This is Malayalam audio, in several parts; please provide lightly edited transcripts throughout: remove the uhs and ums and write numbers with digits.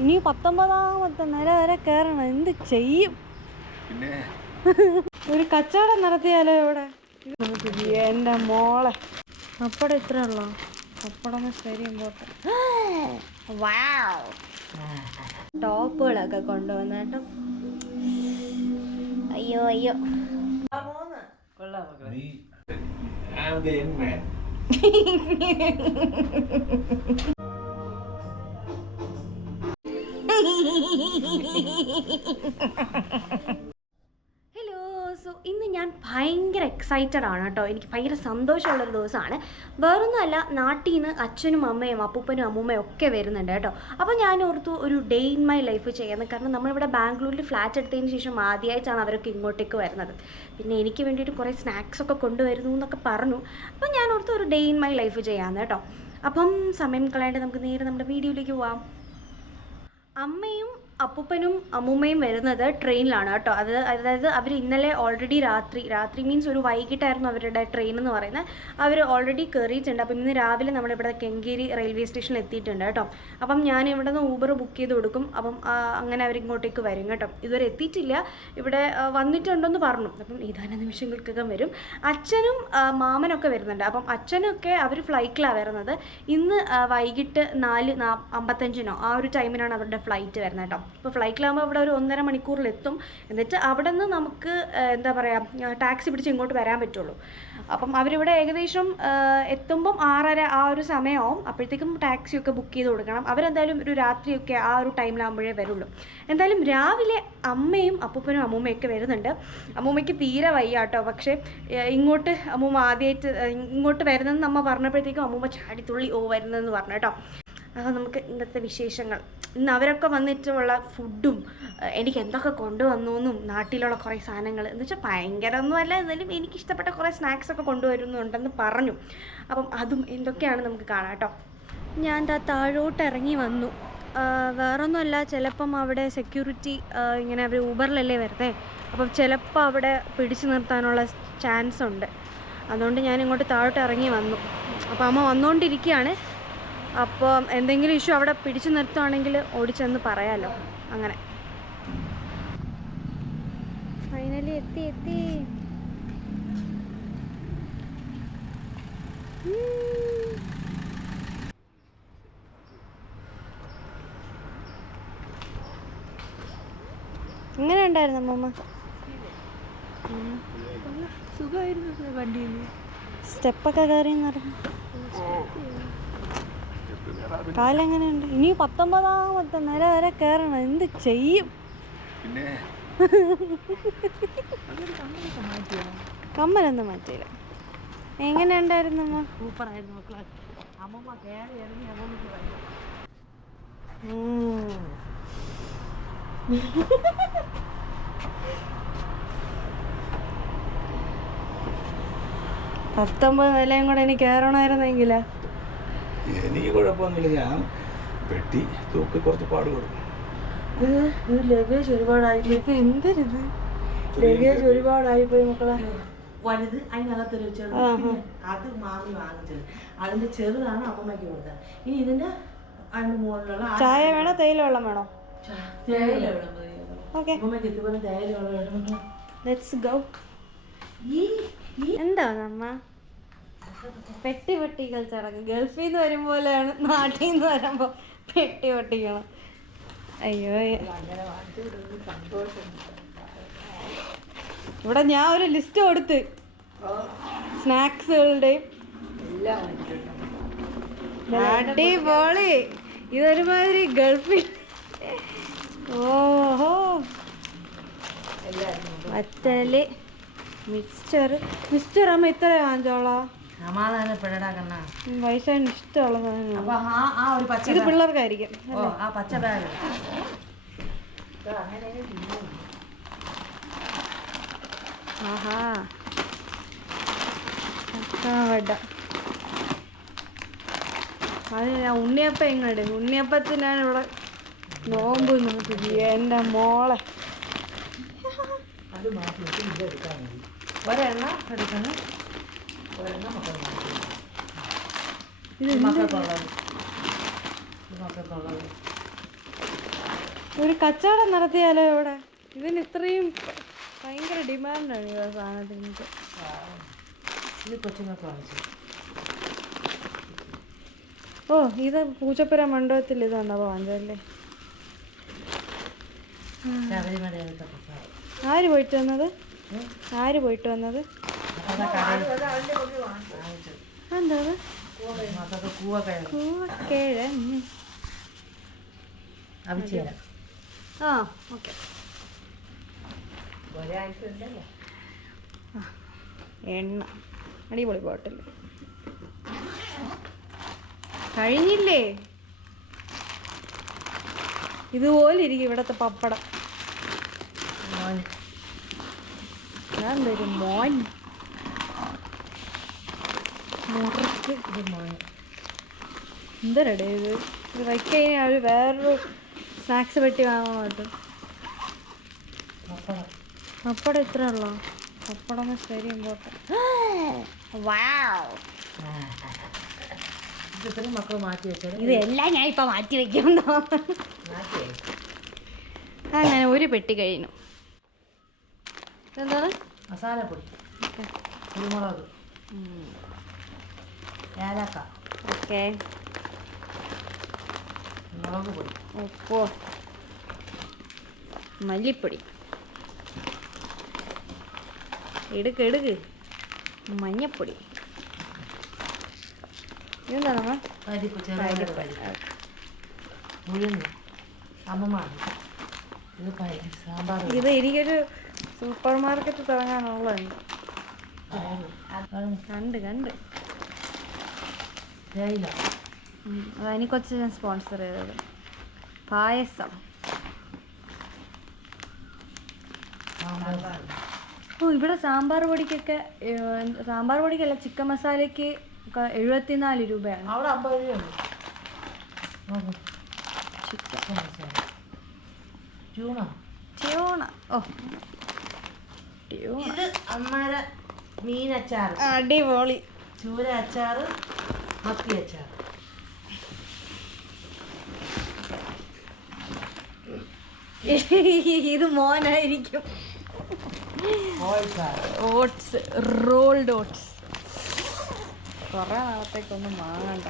ഇനി 19ാമത്തെ നില വരെ കയറണം. എന്ത് ചെയ്യും? ഒരു കച്ചവടം നടത്തിയാലോ ഇവിടെ? എൻ്റെ മോളെ പപ്പടം ഇത്ര ഉള്ളോ? പപ്പടം ശരി ഇമ്പോർട്ടൻ്റ്. ടോപ്പുകളൊക്കെ കൊണ്ടുവന്ന കേട്ടോ. അയ്യോ അയ്യോ. ഹലോ, സോ ഇന്ന് ഞാൻ ഭയങ്കര എക്സൈറ്റഡ് ആണ് കേട്ടോ. എനിക്ക് ഭയങ്കര സന്തോഷമുള്ളൊരു ദിവസമാണ്. വേറൊന്നുമല്ല, നാട്ടിൽ നിന്ന് അച്ഛനും അമ്മയും അപ്പൂപ്പനും അമ്മൂമ്മയും ഒക്കെ വരുന്നുണ്ട് കേട്ടോ. അപ്പോൾ ഞാൻ ഓർത്തു ഒരു ഡേ ഇൻ മൈ ലൈഫ് ചെയ്യാമെന്ന്. കാരണം നമ്മളിവിടെ ബാംഗ്ലൂരിൽ ഫ്ലാറ്റ് എടുത്തതിന് ശേഷം ആദ്യമായിട്ടാണ് അവരൊക്കെ ഇങ്ങോട്ടേക്ക് വരുന്നത്. പിന്നെ എനിക്ക് വേണ്ടിയിട്ട് കുറേ സ്നാക്സ് ഒക്കെ കൊണ്ടുവരുന്നു എന്നൊക്കെ പറഞ്ഞു. അപ്പോൾ ഞാൻ ഓർത്തു ഒരു ഡേ ഇൻ മൈ ലൈഫ് ചെയ്യാമെന്ന് കേട്ടോ. അപ്പം സമയം കളയാണ്ട് നമുക്ക് നേരെ നമ്മുടെ വീഡിയോയിലേക്ക് പോവാം. അമ്മയും അപ്പൂപ്പനും അമ്മൂമ്മയും വരുന്നത് ട്രെയിനിലാണ് കേട്ടോ. അതായത് അവർ ഇന്നലെ ഓൾറെഡി രാത്രി മീൻസ് ഒരു വൈകിട്ടായിരുന്നു അവരുടെ ട്രെയിൻ എന്ന് പറയുന്നത്. അവർ ഓൾറെഡി കയറിയിട്ടുണ്ട്. അപ്പം ഇന്ന് രാവിലെ നമ്മളിവിടെ കെങ്കേരി റെയിൽവേ സ്റ്റേഷനിൽ എത്തിയിട്ടുണ്ട് കേട്ടോ. അപ്പം ഞാൻ ഇവിടെ നിന്ന് ഊബർ ബുക്ക് ചെയ്ത് കൊടുക്കും. അപ്പം അങ്ങനെ അവരിങ്ങോട്ടേക്ക് വരും കേട്ടോ. ഇതുവരെ എത്തിയിട്ടില്ല, ഇവിടെ വന്നിട്ടുണ്ടെന്ന് പറഞ്ഞു. അപ്പം ഏതാനും നിമിഷങ്ങൾക്കകം വരും. അച്ഛനും മാമനൊക്കെ വരുന്നുണ്ട്. അപ്പം അച്ഛനൊക്കെ അവർ ഫ്ലൈറ്റിലാണ് വരുന്നത്. ഇന്ന് വൈകിട്ട് 4:55 ആ ഒരു ടൈമിനാണ് അവരുടെ ഫ്ലൈറ്റ് വരുന്നത് കേട്ടോ. ഇപ്പോൾ ഫ്ലൈറ്റിലാകുമ്പോൾ അവിടെ ഒരു 1.5 മണിക്കൂറിലെത്തും. എന്നിട്ട് അവിടെ നിന്ന് നമുക്ക് എന്താ പറയുക, ടാക്സി പിടിച്ച് ഇങ്ങോട്ട് വരാൻ പറ്റുള്ളൂ. അപ്പം അവരിവിടെ ഏകദേശം എത്തുമ്പം 6:30 ആ ഒരു സമയമാവും. അപ്പോഴത്തേക്കും ടാക്സിയൊക്കെ ബുക്ക് ചെയ്ത് കൊടുക്കണം. അവരെന്തായാലും ഒരു രാത്രിയൊക്കെ ആ ഒരു ടൈമിലാകുമ്പോഴേ വരുള്ളൂ. എന്തായാലും രാവിലെ അമ്മയും അപ്പൂപ്പനും അമ്മൂമ്മയൊക്കെ വരുന്നുണ്ട്. അമ്മൂമ്മയ്ക്ക് തീരെ വയ്യ കേട്ടോ. പക്ഷേ ഇങ്ങോട്ട് അമ്മൂമ്മ ആദ്യമായിട്ട് ഇങ്ങോട്ട് വരുന്നതെന്ന് അമ്മ പറഞ്ഞപ്പോഴത്തേക്കും അമ്മൂമ്മ ചാടിത്തുള്ളി വരുന്നതെന്ന് പറഞ്ഞു കേട്ടോ. അപ്പോൾ നമുക്ക് ഇന്നത്തെ വിശേഷങ്ങൾ, ഇന്ന് അവരൊക്കെ വന്നിട്ടുള്ള ഫുഡും എനിക്ക് എന്തൊക്കെ കൊണ്ടുവന്നു എന്നും നാട്ടിലുള്ള കുറേ സാധനങ്ങൾ എന്ന് വെച്ചാൽ ഭയങ്കരമൊന്നുമല്ല, എന്നാലും എനിക്കിഷ്ടപ്പെട്ട കുറേ സ്നാക്സൊക്കെ കൊണ്ടുവരുന്നുണ്ടെന്ന് പറഞ്ഞു. അപ്പം അതും എന്തൊക്കെയാണ് നമുക്ക് കാണാം കേട്ടോ. ഞാൻ താഴോട്ട് ഇറങ്ങി വന്നു. വേറൊന്നുമല്ല, ചിലപ്പം അവിടെ സെക്യൂരിറ്റി ഇങ്ങനെ അവർ ഊബറിലല്ലേ വരുന്നത്. അപ്പം ചിലപ്പോൾ അവിടെ പിടിച്ചു നിർത്താനുള്ള ചാൻസ് ഉണ്ട്. അതുകൊണ്ട് ഞാൻ ഇങ്ങോട്ട് താഴോട്ട് ഇറങ്ങി വന്നു. അപ്പോൾ അമ്മ വന്നുകൊണ്ടിരിക്കുകയാണ്. അപ്പോൾ എന്തെങ്കിലും ഇഷ്യൂ അവിടെ പിടിച്ചു നിർത്തുവാണെങ്കിൽ ഓടിച്ചെന്ന് പറയാമല്ലോ. അങ്ങനെ ഫൈനലി എത്തി. എങ്ങനെ ഉണ്ടായിരുന്നു അമ്മമ്മ? സുഖമായിരുന്നു. വണ്ടിയിൽ സ്റ്റെപ്പൊക്കെ കയറിയെന്ന് പറഞ്ഞു. കാലെങ്ങനെയുണ്ട്? ഇനി 19ാമത്തെ നില വരെ കയറണം. എന്ത് ചെയ്യും? കമ്മലൊന്നും മാറ്റിയില്ല. എങ്ങനെ ഉണ്ടായിരുന്നു അമ്മ? സൂപ്പറായിരുന്നു മക്കളെ. അമ്മമ്മ കയറി ഇറങ്ങി അമ്മമ്മക്ക് വയ്യ. പത്തൊമ്പത് നിലയും കൂടെ എനിക്ക് കയറണമായിരുന്നെങ്കിലാ. എനിക്ക് കുഴപ്പമൊന്നുമില്ല. ഞാൻ പെട്ടി തൂക്കി കുറച്ച് പാടുപെടും. ലഗേജ് ഒരുപാടായിപ്പോയി. എന്തരുത് ലഗേജ് ഒരുപാടായിപ്പോയി മക്കളെ. വലുത് അതിനകത്തൊരു ചെറുത്, അത് മാമി വാങ്ങിച്ചത്. അതിന്റെ ചെറുതാണ് അമ്മമ്മയ്ക്ക് കൊടുത്തത്. ഇനി ഇതിന്റെ അതിന്റെ മുകളിലുള്ള ചായ വേണോ തേയില വെള്ളം വേണോ? തേയില വെള്ളം. ഓക്കെ, അമ്മമ്മയ്ക്ക് ഇതുപോലെ തേയില വെള്ളം. Let's go. എന്താണ് അമ്മ? പെട്ടി പൊട്ടിക്കൽ ചടങ്ങ് ഗൾഫിൽ നിന്ന് വരുമ്പോലെയാണ് നാട്ടിൽ നിന്ന് വരുമ്പോൾ പെട്ടി പൊട്ടിക്കണം. അയ്യോ, ഇവിടെ ഞാൻ ഒരു ലിസ്റ്റ് കൊടുത്ത് സ്നാക്സുകളുടെയും. അടിപൊളി. ഇതൊരുമാതിരി ഗൾഫിൽ. ഓഹോ, വറ്റല്, മിക്സ്ചർ അമ്മ ഇത്ര വാങ്ങിച്ചോളാം. സമാധാനപ്പെടടാ കണ്ണാ. വയസ്സാണ് ഇഷ്ടമുള്ള സാധനം. ഇത് പിള്ളേർക്കായിരിക്കും. ആ പച്ച ബാഗ്. ആഹാ, വട. അത് ഞാൻ ഉണ്ണിയപ്പം എങ്ങോട്ട്? ഉണ്ണിയപ്പത്തിനാണ് ഇവിടെ നോമ്പ് നോക്കി. എൻ്റെ മോളെ അത് മാറ്റി ഒരെണ്ണം എടുക്കണം. ഒരെണ്ണം ഇത് മക്കൾക്കുള്ളത്. ഒരു കച്ചവടം നടത്തിയാലോ ഇവിടെ? ഇതിന് ഇത്രയും ഭയങ്കര ഡിമാൻഡാണ് ഈ സാധനത്തിന്. ഇത് കൊച്ചുങ്ങൾക്ക് വാങ്ങിച്ചു. ഓ ഇത് പൂച്ചപ്പുര മണ്ഡപത്തിൽ ഇത് വന്നപ്പോ വാങ്ങിച്ചല്ലേ. ശബരിമലയിലത്തെ പ്രസാദം. ആര് പോയിട്ട് വന്നത്? ആര് പോയിട്ട് വന്നത്? എന്താ കൂവക്കിഴങ്ങ്? ആ ഓക്കെ. എണ്ണ അടിപൊളി ബോട്ടിൽ കഴിഞ്ഞില്ലേ? ഇതുപോലെ ഇരിക്കും ഇവിടത്തെ പപ്പടം. ഞാൻ തരും മോൻ മുറുക്ക്. എന്തരടേ ഇത്? ഇത് വയ്ക്കഴിഞ്ഞാൽ അവർ വേറൊരു സ്നാക്സ് പെട്ടി വാങ്ങണം കേട്ടോ. പപ്പടം ഇത്ര ഉള്ളോ? പപ്പടം വെരി ഇമ്പോർട്ടൻറ്റ്. മക്കൾ മാറ്റി വെച്ചത് ഇതെല്ലാം ഞാൻ ഇപ്പൊ മാറ്റി വെക്കുന്നു. അങ്ങനെ ഒരു പെട്ടി കഴിഞ്ഞു. എന്താണ്? മസാലപ്പൊടി, കുരുമുളക്, ഏലക്ക, ഓക്കെ, മുളക് പൊടി, ഉപ്പ്, മല്ലിപ്പൊടി, എടുക്ക് മഞ്ഞപ്പൊടി. ഇതെന്താണ്? പരിപ്പ്, ചെറുപയർ പരിപ്പ്, ഉഴുന്ന്, അമ്മമാണ് ഇത് സാമ്പാർ. ഇത് എനിക്കൊരു സൂപ്പർ മാർക്കറ്റ് തുടങ്ങാനുള്ളതുണ്ട്. കണ്ട് അതാണ് കൊച്ചു ഞാൻ സ്പോൺസർ ചെയ്തത്. പായസം. ഓ ഇവിടെ സാമ്പാർ പൊടിക്കൊക്കെ, സാമ്പാർ പൊടിക്കല്ല ചിക്കൻ മസാലയ്ക്ക് 74 രൂപയാണ്. അവിടെ 50 രൂപയുണ്ട്. ട്യൂണ. ഓ ഇത് അമ്മര മീൻ അച്ചാർ, അടിപൊളി. ചൂര അച്ചാർ, മത്തി അച്ചാർ. ഇത് മോനായിരിക്കും. Oats, rolled oats. കുറേ നാളത്തേക്കൊന്നും വാങ്ങണ്ട.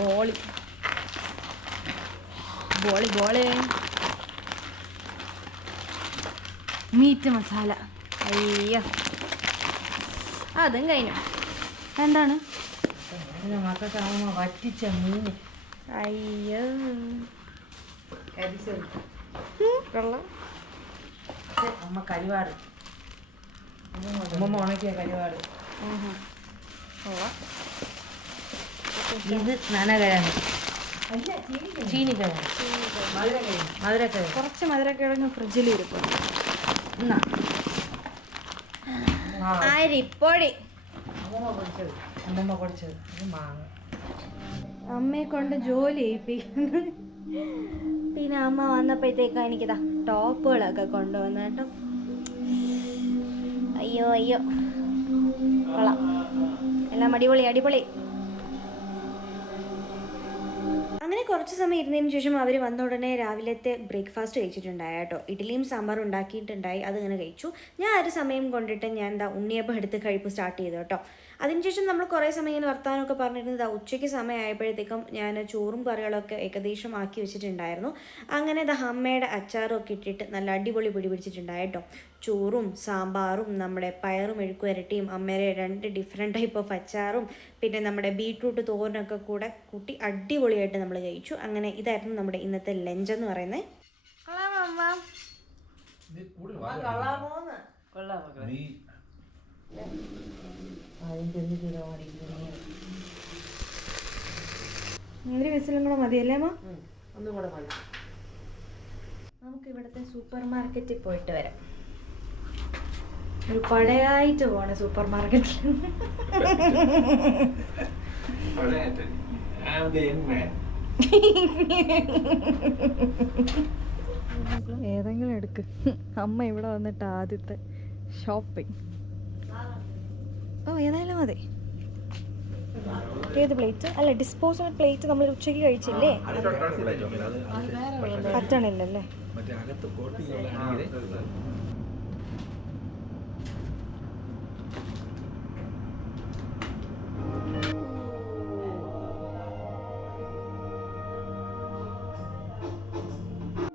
ബോളി മീറ്റ് മസാല. അയ്യോ അതും കഴിഞ്ഞു. എന്താണ്? മക്കൾക്ക് അമ്മ വറ്റിച്ച മീൻ. അയ്യോ കൊള്ളാം. അമ്മ കരിവാട്, അമ്മ ഉണക്കിയ കരിവാട്. ഇത് നനകിഴങ്ങ്, ചീനിക്കിഴങ്ങ്, മധുരക്കിഴങ്ങ്. കുറച്ച് മധുരക്കിഴങ്ങ് ഫ്രിഡ്ജിൽ ഇരിപ്പുണ്ട്. അരിപ്പൊടി അമ്മമ്മ പൊടിച്ചത്. ഇത് മാങ്ങ. അമ്മയെ കൊണ്ട് ജോലി ചെയ്യിപ്പിക്കുന്നു. പിന്നെ അമ്മ വന്നപ്പോഴത്തേക്കാ എനിക്കിതാ ടോപ്പുകളൊക്കെ കൊണ്ടുവന്നു കേട്ടോ. അയ്യോ കൊള്ളാം, എല്ലാം അടിപൊളി. അങ്ങനെ കുറച്ച് സമയം ഇരുന്നതിന് ശേഷം അവർ വന്ന ഉടനെ രാവിലത്തെ ബ്രേക്ക്ഫാസ്റ്റ് കഴിച്ചിട്ടുണ്ടായി കേട്ടോ. ഇഡ്ഡലിയും സാമ്പാറും ഉണ്ടാക്കിയിട്ടുണ്ടായി, അതങ്ങനെ കഴിച്ചു. ഞാൻ ഒരു സമയം കൊണ്ടിട്ട് ഞാൻ ഉണ്ണിയപ്പം എടുത്ത് കഴിപ്പ് സ്റ്റാർട്ട് ചെയ്തു കേട്ടോ. അതിനുശേഷം നമ്മൾ കുറേ സമയം ഇങ്ങനെ വർത്താനമൊക്കെ പറഞ്ഞിരുന്നത് ഉച്ചയ്ക്ക് സമയമായപ്പോഴത്തേക്കും ഞാൻ ചോറും കറികളൊക്കെ ഏകദേശം ആക്കി വെച്ചിട്ടുണ്ടായിരുന്നു. അങ്ങനെ അമ്മയുടെ അച്ചാറും ഒക്കെ ഇട്ടിട്ട് നല്ല അടിപൊളി പിടി പിടിച്ചിട്ടുണ്ടായി കേട്ടോ. ചോറും സാമ്പാറും നമ്മുടെ പയറും മെഴുക്കുവരട്ടിയും അമ്മയുടെ 2 ഡിഫറെൻറ്റ് ടൈപ്പ് ഓഫ് അച്ചാറും പിന്നെ നമ്മുടെ ബീട്രൂട്ട് തോരനൊക്കെ കൂടെ കൂട്ടി അടിപൊളിയായിട്ട് നമ്മൾ കഴിച്ചു. അങ്ങനെ ഇതായിരുന്നു നമ്മുടെ ഇന്നത്തെ ലഞ്ച് എന്ന് പറയുന്നത്. ഒരു വിസിലും കൂടെ മതിയല്ലേ അമ്മ? ഒന്നുകൂടെ മതി. നമുക്ക് ഇവിടുത്തെ സൂപ്പർ മാർക്കറ്റിൽ പോയിട്ട് വരാം. ഒരു പടയായിട്ട് പോണ സൂപ്പർ മാർക്കറ്റിൽ. ഏതെങ്കിലും എടുക്ക്. അമ്മ ഇവിടെ വന്നിട്ട് ആദ്യത്തെ ഷോപ്പിംഗ്. ഓ ഏതായാലും മതി. ഏത് പ്ലേറ്റ്? അല്ല, ഡിസ്പോസബിൾ പ്ലേറ്റ് നമ്മൾ ഉച്ചയ്ക്ക് കഴിച്ചില്ലേ? പറ്റണില്ലല്ലേ? മറ്റേ അകത്ത് കോട്ടിങ്ങുള്ളതാണെങ്കിൽ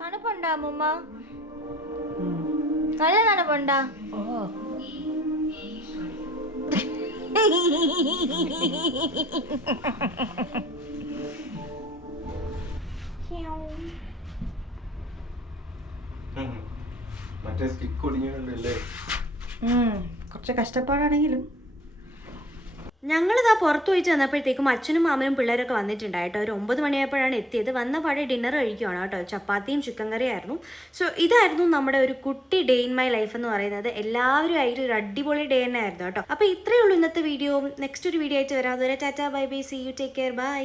തണുപ്പുണ്ടാ അമ്മൂമ്മ? നല്ല തണുപ്പുണ്ടാ? മറ്റേ സ്റ്റിക്ക് ഒടിഞ്ഞല്ലേ? കുറച്ച് കഷ്ടപ്പാടാണെങ്കിലും. ഞങ്ങളിതാ പുറത്ത് പോയിട്ട് വന്നപ്പോഴത്തേക്കും അച്ഛനും മാമനും പിള്ളേരൊക്കെ വന്നിട്ടുണ്ടായിട്ടോ. ഒരു 9 മണിയായപ്പോഴാണ് എത്തിയത്. വന്ന പാടെ ഡിന്നർ കഴിക്കുകയാണ് കേട്ടോ. ചപ്പാത്തിയും ചിക്കൻ കറിയായിരുന്നു. സോ ഇതായിരുന്നു നമ്മുടെ ഒരു കുട്ടി ഡേ ഇൻ മൈ ലൈഫ് എന്ന് പറയുന്നത്. എല്ലാവരും ആയിട്ട് ഒരു അടിപൊളി ഡേ തന്നെ ആയിരുന്നു കേട്ടോ. അപ്പോൾ ഇത്രയേ ഉള്ളൂ ഇന്നത്തെ വീഡിയോ. നെക്സ്റ്റ് ഒരു വീഡിയോ ആയിട്ട് വരാം. അതുവരെ ടാറ്റാ, bye bye, see you, take care, by.